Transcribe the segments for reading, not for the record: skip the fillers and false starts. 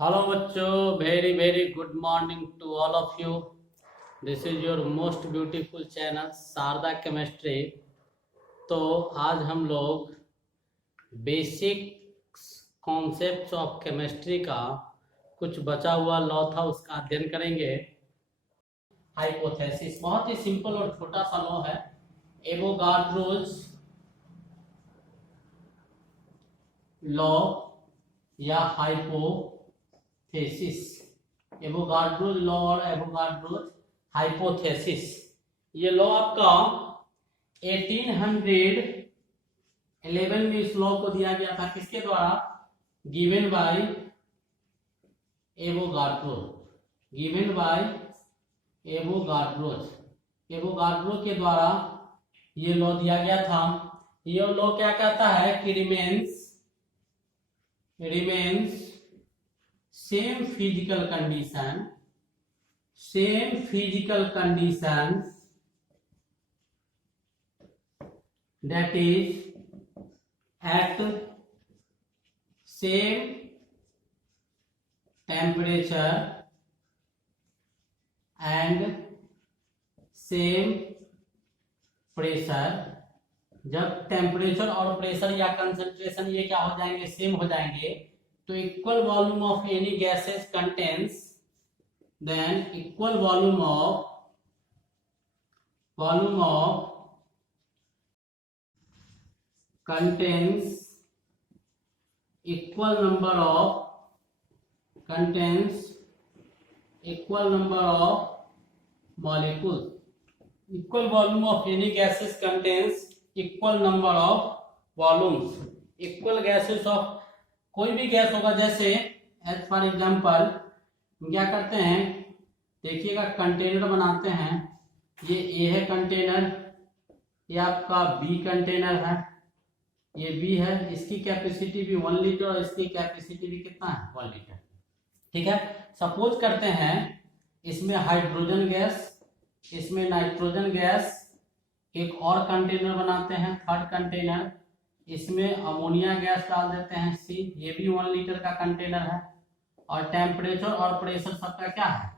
Hello बच्चों, very very good morning to all of you. This is your most beautiful channel Sharda chemistry. तो आज हम लोग basic concepts of chemistry का कुछ बचा हुआ लॉ था, उसका अध्ययन करेंगे। हाइपोथेसिस बहुत ही सिंपल और छोटा सा लॉ है। एवोगाड्रोज लॉ या हाइपोथेसिस, एवोगाड्रोज लॉ और एवोगाड्रोज हाइपोथेसिस। ये लॉ आपका 1811 में इस लॉ को दिया गया था। किसके द्वारा? Given by Avogadro, given by Avogadro's. Avogadro के द्वारा ये लॉ दिया गया था। ये लॉ क्या कहता है कि remains same physical condition that is at same temperature and same pressure। जब टेम्परेचर और प्रेशर या कंसंट्रेशन ये क्या हो जाएंगे? सेम हो जाएंगे, तो equal volume of any gases contains, than equal volume of contains equal number of molecules। equal volume of any gases contains equal number of volumes। equal gases of कोई भी गैस होगा, जैसे एज फॉर एग्जाम्पल हम क्या करते हैं, देखिएगा container बनाते हैं। ये ए है कंटेनर, ये आपका बी कंटेनर है, ये बी है। इसकी कैपेसिटी भी 1 लीटर और इसकी कैपेसिटी भी कितना है? 1 लीटर। ठीक है। सपोज करते हैं इसमें हाइड्रोजन गैस, इसमें नाइट्रोजन गैस, एक और कंटेनर बनाते हैं, थर्ड कंटेनर, इसमें अमोनिया गैस डाल देते हैं सी, ये भी 1 लीटर का कंटेनर है, और टेम्परेचर और प्रेशर सबका क्या है?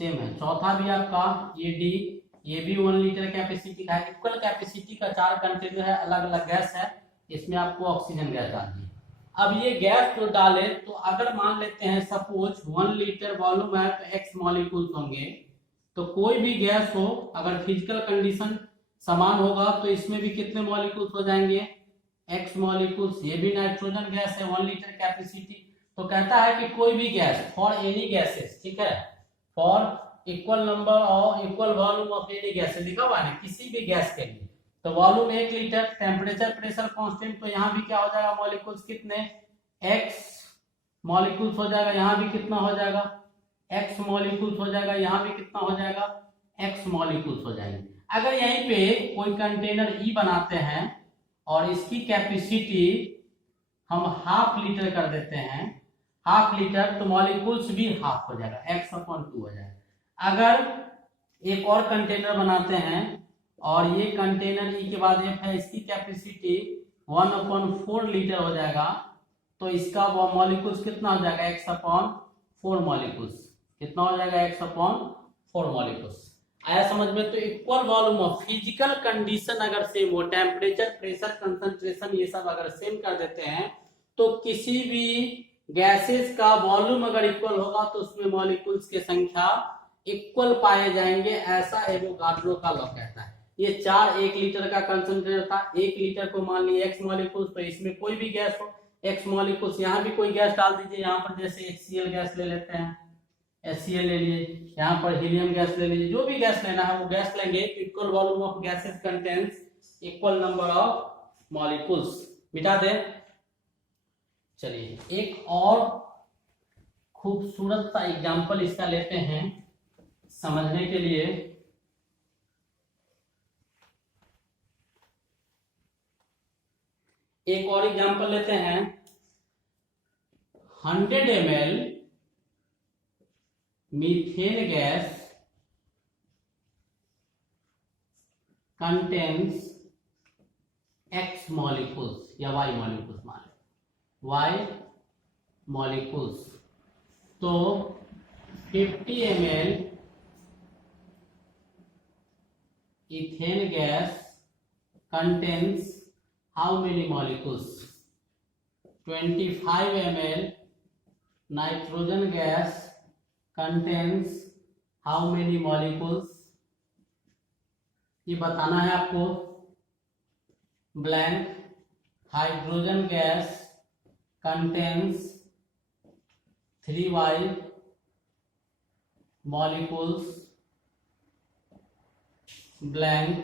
सेम है। चौथा भी आपका ये डी, ये भी 1 लीटर कैपेसिटी का है। इक्वल कैपेसिटी का 4 कंटेनर है, अलग अलग गैस है। इसमें आपको ऑक्सीजन गैस डालनी है। अब ये गैस जो डाले, तो अगर मान लेते हैं सपोज 1 लीटर वॉल्यूम है तो x मॉलिक्यूल्स होंगे। तो कोई भी गैस हो, अगर फिजिकल कंडीशन समान होगा तो इसमें भी कितने मॉलिक्यूल्स हो जाएंगे? x molecules. ये भी नाइट्रोजन गैस है, 1 लीटर कैपेसिटी। तो कहता है कि कोई भी गैस, फॉर एनी गैसेस, ठीक है, फॉर इक्वल नंबर और equal volume of any gases लिखा हुआ है, किसी भी गैस के लिए। तो volume 1 litre, temperature pressure constant, तो यहाँ भी क्या हो जाएगा? मॉलिक्यूल्स कितने? x मॉलिक्यूल्स हो जाएगा, यहाँ भी कितना हो जाएगा? x मॉलिक्यूल्स हो जाएगा, यहाँ भी कितना हो जाएगा? x मॉलिक्यूल्स हो जाएंगे। अगर यहीं पे कोई कंटेनर E बनाते हैं और इसकी कैपेसिटी हम ½ लीटर कर देते हैं, ½ लीटर, तो मॉलिक्यूल्स भी हाफ हो जाएगा, x/2 हो जाएगा। अगर एक और कंटेनर बनाते हैं और ये कंटेनर ई के बाद एफ है, इसकी कैपेसिटी 1/4 लीटर हो जाएगा, तो इसका मॉलिक्यूल्स कितना हो जाएगा? x/4 molecules. कितना हो जाएगा? x/4 molecules. आया समझ में? तो equal volume of physical condition अगर सेम हो, टेम्परेचर प्रेशर कंसंट्रेशन ये सब अगर सेम कर देते हैं, तो किसी भी गैसेस का वॉल्यूम अगर इक्वल होगा तो उसमें मॉलिक्यूल्स की संख्या इक्वल पाए जाएंगे। ऐसा एवोगाड्रो का लॉ कहता है। ये 1 लीटर का कंसंट्रेटर था, 1 लीटर को मान लिया x मॉलिक्यूल्स, तो इसमें कोई भी गैस हो x मॉलिक्यूल्स, यहाँ भी कोई गैस डाल दीजिए। यहाँ पर जैसे HCl गैस ले लेते हैं, HCl ले लिए, यहाँ पर हीलियम गैस ले लीजिए, जो भी गैस लेना है वो गैस लेंगे। Equal volume of gases contains equal number of molecules. मिटा दे। चलिए एक और खूबसूरत सा एग्जांपल इसका लेते हैं समझने के लिए। एक और एग्जांपल लेते हैं। 100 ml methane gas contains X molecules या Y molecules मान लो, Y molecules। तो 50 ml ethane gas contains how many molecules? 25 ml nitrogen gas contains how many molecules? ये बताना है आपको। Blank hydrogen gas contains 3y molecules, blank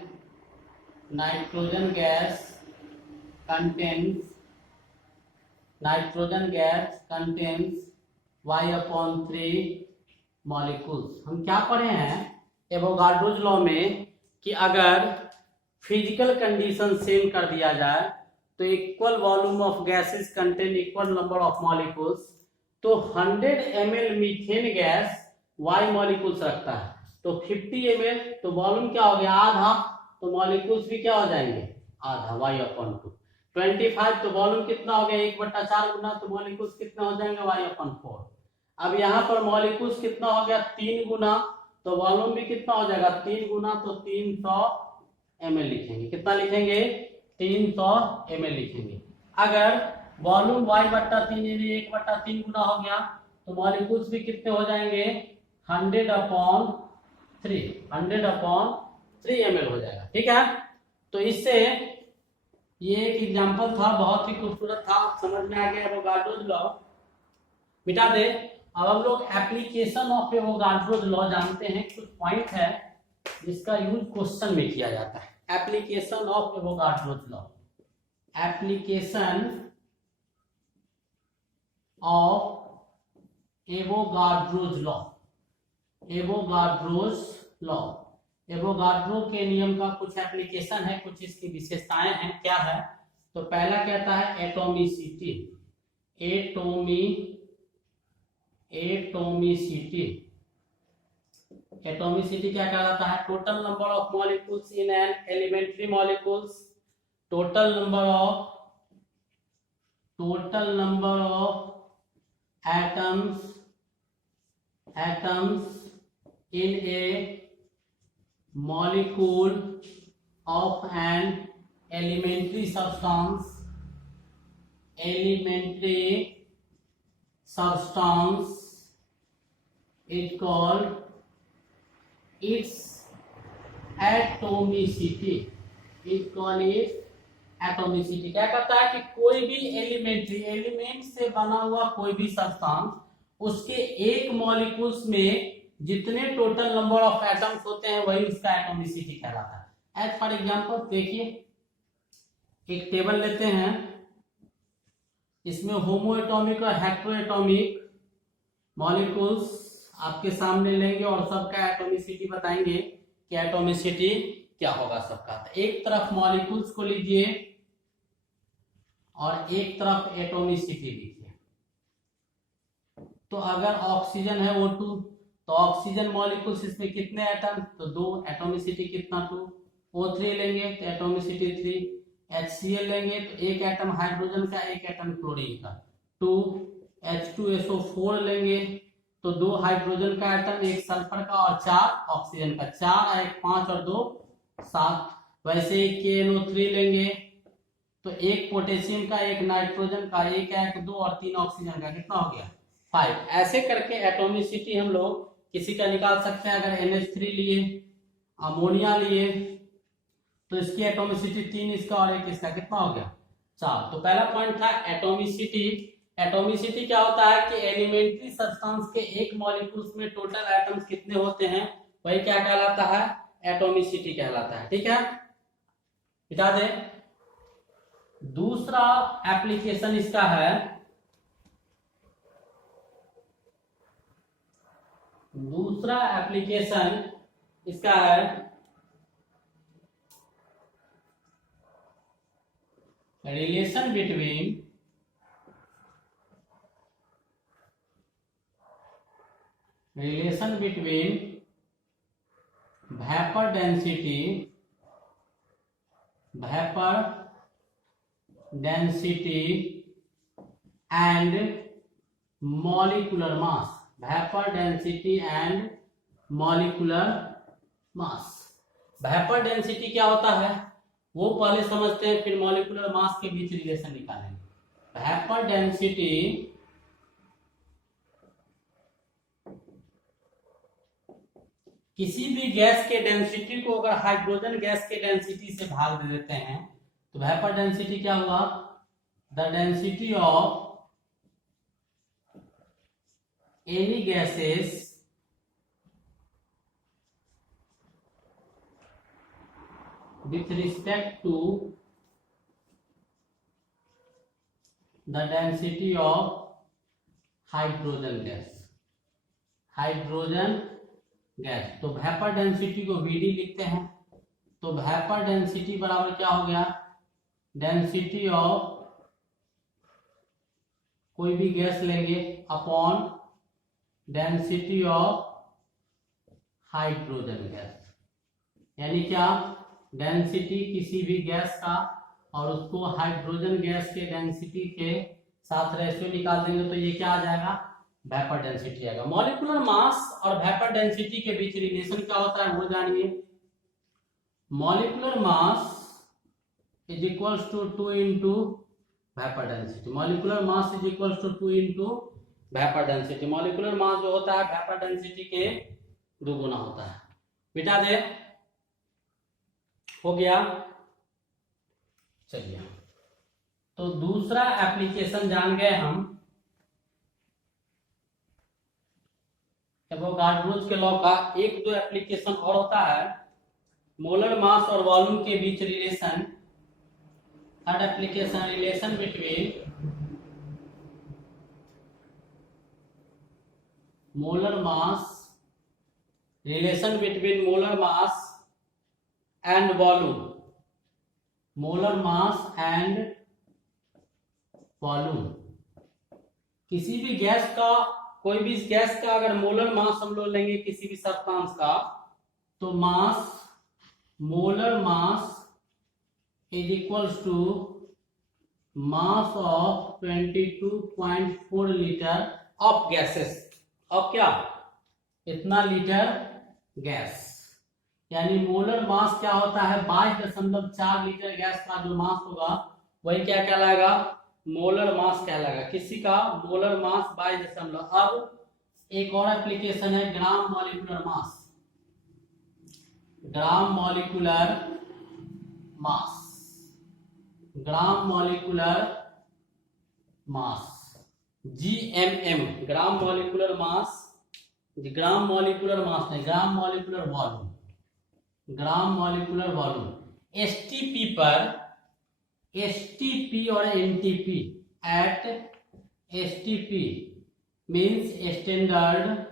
nitrogen gas contains y/3 molecules। हम क्या पढ़े हैं एवोगाड्रोज लॉ में कि अगर फिजिकल कंडीशन सेम कर दिया जाए तो equal volume of gases contain equal number of molecules, तो 100 ml methane gas y molecules रखता है, तो 50 ml तो वॉल्यूम क्या हो गया आधा, तो मॉलिक्यूल्स भी क्या हो जाएंगे आधा y/2। 25 तो वॉल्यूम कितना हो गया 1/4 गुना, तो मॉलिक्यूल्स कितना हो जाएंगे y/4। अब यहाँ पर मॉलिक्यूल्स कितना हो गया 3 गुना, तो वॉल्यूम भी कितना हो जाएगा 3 गुना, तो 300 ml लिखेंगे। कितना लिखेंगे 300 ml लिखेंगे। अगर वॉल्यूम y/3 यानी 1/3 गुना हो गया, तो मॉलिक्यूल्स भी कितने हो जाएंगे 100/3 ml हो जाएगा। ठीक है, तो इससे ये एक एग्जांपल था, बहुत ही खूबसूरत था, समझ में आ गया एवोगाड्रोज लॉ। मिटा दे। अब हम लोग एप्लीकेशन ऑफ एवोगाड्रोज लॉ जानते हैं। कुछ पॉइंट है जिसका यूज क्वेश्चन में किया जाता है। Application of Avogadro's law, application of Avogadro's law, Avogadro's law, Avogadro के नियम का कुछ एप्लीकेशन है, कुछ इसकी विशेषताएं हैं। क्या है, तो पहला कहता है एटॉमिसिटी, एटॉमिसिटी क्या कहलाता है, total number of molecules in an elementary molecules, total number of atoms in a molecule of an elementary substance is called its atomicity, क्या कहता है कि कोई भी एलिमेंट से बना हुआ कोई भी सब्सटेंस, उसके एक मॉलिक्यूल्स में जितने टोटल नंबर ऑफ एटम्स होते हैं वही उसका एटॉमिसिटी कहलाता है। एज फॉर एग्जांपल देखिए, एक टेबल लेते हैं, इसमें होमो एटॉमिक और हेटेरो एटॉमिक मॉलिक्यूल्स आपके सामने लेंगे और सबका एटॉमिसिटी बताएंगे कि एटॉमिसिटी क्या होगा सबका। एक तरफ मॉलिक्यूल्स को लीजिए और एक तरफ एटॉमिसिटी लीजिए। तो अगर ऑक्सीजन है O2, तो ऑक्सीजन मॉलिक्यूल्स इसमें कितने एटम, तो 2, एटॉमिसिटी कितना 2। O3 लेंगे तो एटॉमिसिटी 3। HCl लेंगे तो एक एटम हाइड्रोजन का, एक एटम क्लोरीन का 2। H2SO4 लेंगे तो 2 हाइड्रोजन का एटम, एक सल्फर का और 4 ऑक्सीजन का, 4 1 5 और 2 7। वैसे ही KNO3 लेंगे तो एक पोटेशियम का, एक नाइट्रोजन का, एक 2 और 3 ऑक्सीजन का, कितना हो गया 5। ऐसे करके एटॉमिसिटी हम लोग किसी का निकाल सकते हैं। अगर NH3 लिए, अमोनिया लिए, तो इसकी एटॉमिसिटी 3 इसका और एक इसका, कितना हो गया 4। तो पहला पॉइंट था एटॉमिसिटी। एटॉमिसिटी क्या होता है कि एलिमेंट्री सब्सटेंस के एक मॉलिक्यूल्स में टोटल एटम्स कितने होते हैं वही क्या कहलाता है, एटॉमिसिटी कहलाता है। ठीक है, बता दे। दूसरा एप्लीकेशन इसका है, दूसरा एप्लीकेशन इसका है relation between vapor density and molecular mass। Vapour density and molecular mass. Vapour density क्या होता है वो पहले समझते हैं, फिर मॉलिक्यूलर मास के बीच रिलेशन निकालेंगे। वेपर डेंसिटी किसी भी गैस के डेंसिटी को अगर हाइड्रोजन गैस के डेंसिटी से भाग दे देते हैं तो वेपर डेंसिटी क्या हुआ, the density of any gases with respect to the density of hydrogen gas, hydrogen gas. तो वेपर डेंसिटी को Vd लिखते हैं, तो वेपर डेंसिटी बराबर क्या हो गया, डेंसिटी ऑफ कोई भी गैस लेंगे upon density of hydrogen gas, यानी क्या, डेंसिटी किसी भी गैस का और उसको हाइड्रोजन गैस के डेंसिटी के साथ रेशियो निकाल देंगे तो ये क्या आ जाएगा, वेपर डेंसिटी आएगा। मॉलिक्यूलर मास और वेपर डेंसिटी के बीच रिलेशन क्या होता है वो जानिए। Molecular mass is equals to 2 into vapour density. Molecular mass is equals to 2 into vapour density. Molecular mass जो होता है वेपर डेंसिटी के दुगुना होता है। मिटा दे, हो गया। चलिए, तो दूसरा एप्लीकेशन जान गए हम, एवोगाड्रो के लॉ का। एक दो एप्लीकेशन और होता है, मोलर मास और वॉल्यूम के बीच relation. Third application, relation between molar mass, relation between molar mass and volume, molar mass and volume. किसी भी गैस का, कोई भी गैस का अगर मोलर मास हम लोग लेंगे किसी भी सब्सटेंस का, तो mass, molar mass is equals to mass of 22.4 litre of gases. अब क्या, इतना लीटर गैस, यानी मोलर मास क्या होता है, 22.4 लीटर गैस का जो मास होगा वही क्या कहलाएगा, मोलर मास कहलाएगा। किसी का मोलर मास 22। अब एक और एप्लीकेशन है gram molecular mass. Gram molecular mass, gram molecular mass, GMM, gram molecular mass. Gram molecular mass नहीं, gram molecular volume, gram molecular volume. STP पर, STP और NTP, at STP means standard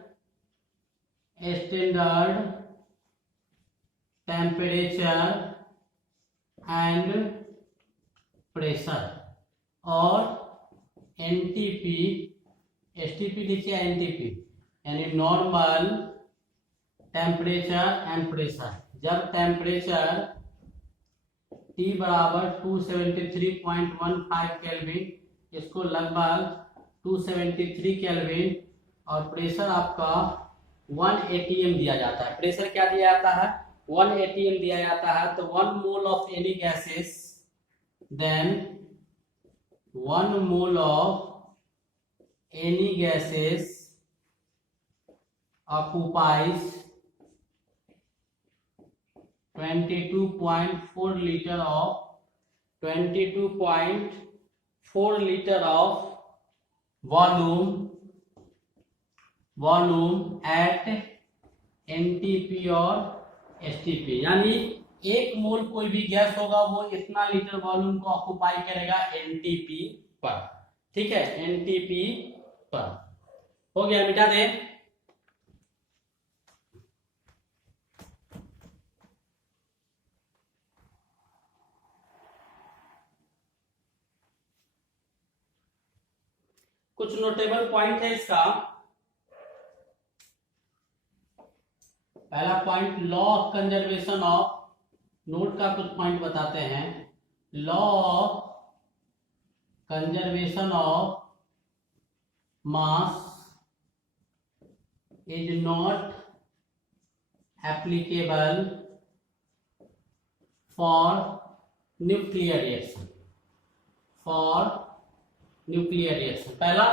temperature and pressure, और NTP, STP लिखिए NTP यानी normal temperature and pressure. जब temperature T बराबर 273.15 kelvin, इसको लगभग 273 केल्विन, और प्रेशर आपका 1 atm दिया जाता है। प्रेशर क्या दिया जाता है, 1 atm दिया जाता है। तो 1 mole of any gases, then 1 mole of any gases occupies 22.4 liter of 22.4 liter of volume at NTP और STP। यानी 1 मोल कोई भी गैस होगा वो इतना लीटर वॉल्यूम को ऑक्युपाई करेगा NTP पर। ठीक है, NTP पर। हो गया, मिटा दे। कुछ नोटेबल पॉइंट है इसका। पहला point, law of conservation of, note का कुछ पॉइंट बताते हैं। Law of conservation of mass is not applicable for nuclear reaction. For nuclear reaction, पहला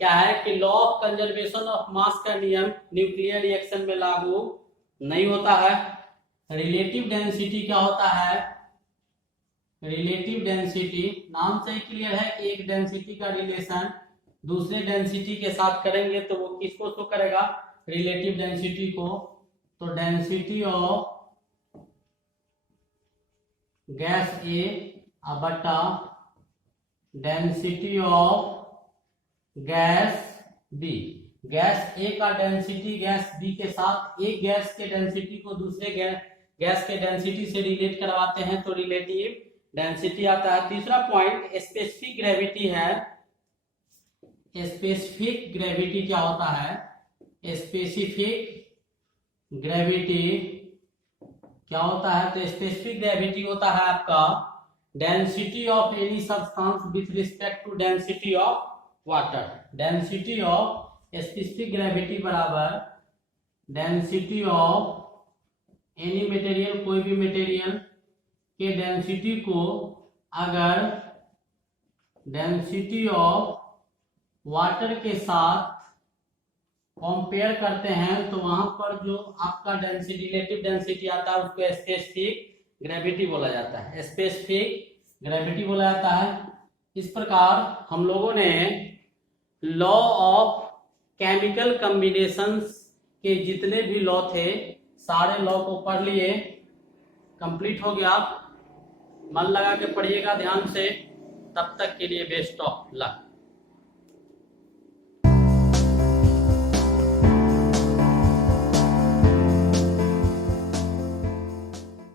क्या है कि law of conservation of mass का नियम न्यूक्लियर रिएक्शन में लागू नहीं होता है. रिलेटिव डेंसिटी क्या होता है? रिलेटिव डेंसिटी नाम से ही क्लियर है कि एक डेंसिटी का रिलेशन दूसरे डेंसिटी के साथ करेंगे तो वो किसको शो करेगा? रिलेटिव डेंसिटी को. तो डेंसिटी ऑफ गैस ए बटा density of gas B. Gas A का डेंसिटी गैस बी के साथ, एक गैस के डेंसिटी को दूसरे गैस के डेंसिटी से रिलेट करवाते हैं तो रिलेटिव डेंसिटी आता है. तीसरा पॉइंट स्पेसिफिक ग्रेविटी है. स्पेसिफिक ग्रेविटी क्या होता है? स्पेसिफिक ग्रेविटी क्या होता है? तो स्पेसिफिक ग्रेविटी होता है आपका density of any substance with respect to density of water. Density of specific gravity बराबर डेंसिटी ऑफ एनी मटेरियल, कोई भी मटेरियल के डेंसिटी को अगर डेंसिटी ऑफ वाटर के साथ कंपेयर करते हैं तो वहां पर जो आपका डेंसिटी, रिलेटिव डेंसिटी आता है उसको स्पेसिफिक ग्रेविटी बोला जाता है. स्पेसिफिक ग्रेविटी बोला जाता है. इस प्रकार हम लोगों ने लॉ ऑफ केमिकल कॉम्बिनेशंस के जितने भी लॉ थे सारे लॉ को पढ़ लिए, कंप्लीट हो गया. मन लगा के पढ़िएगा ध्यान से. तब तक के लिए बेस्ट ऑफ लक.